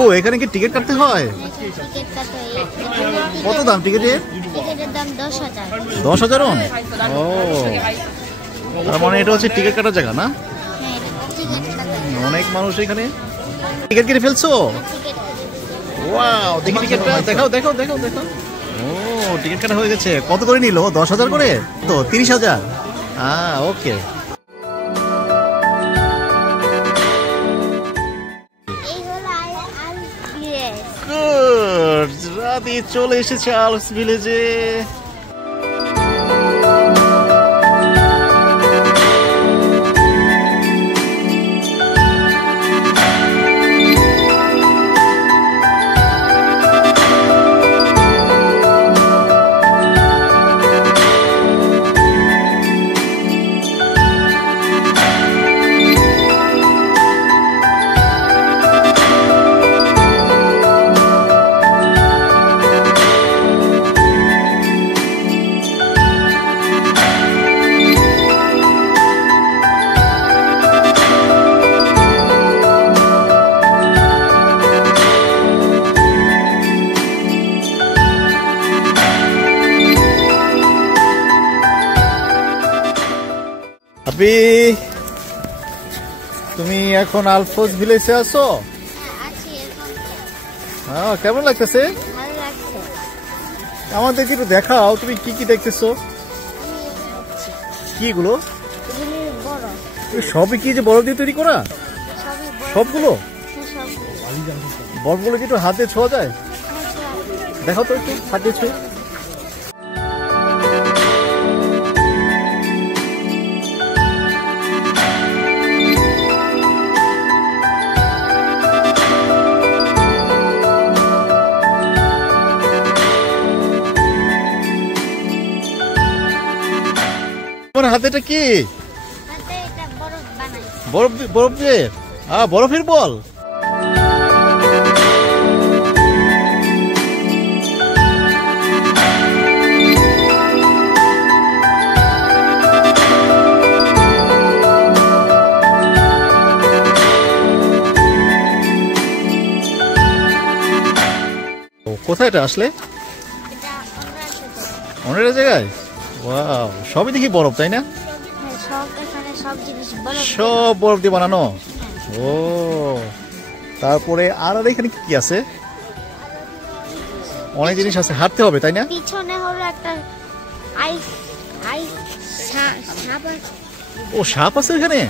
ও এখানে কি টিকিট কাটতে হয়? কত দাম টিকিটের? টিকিটের দাম 10,000। 10,000? ও তার মানে এটা হচ্ছে টিকিট কাটার জায়গা না? অনেক মানুষ এখানে টিকিট কেটে ফেলছো? ওয়াও, দেখি টিকিটটা দেখাও দেখাও দেখাও দেখাও। ও টিকিট কাটা হয়ে গেছে। কত করে নিল? 10,000 করে তো 30,000। ওকে। রাতে চলে এসেছে আলপস ভিলেজে। তুমি এখন আলপস ভিলেজে আছো? কেমন লাগতেছে? আমাদেরকে একটু দেখাও তুমি কি কি দেখতেছো। কি এগুলো? সবই কি যে বরফ দিয়ে তৈরি করা? সবগুলো বরফগুলো কি একটু হাতে ছোঁয়া যায়? দেখাও তো একটু হাতে ছুঁয়ে। হাতেটা কি? বরফ বরফ দিয়ে বরফের বল। কোথায় এটা আসলে? অনেক জায়গায়। ওয়াও, সবই দেখি বরফ, তাই না? সব বরফ দিয়ে বানানো। ও তারপরে আর এখানে কি আছে? অনেক জিনিস আছে, হাঁটতে হবে তাই না? পিছনে হলো একটা সাপ। ও সাপ আছে এখানে?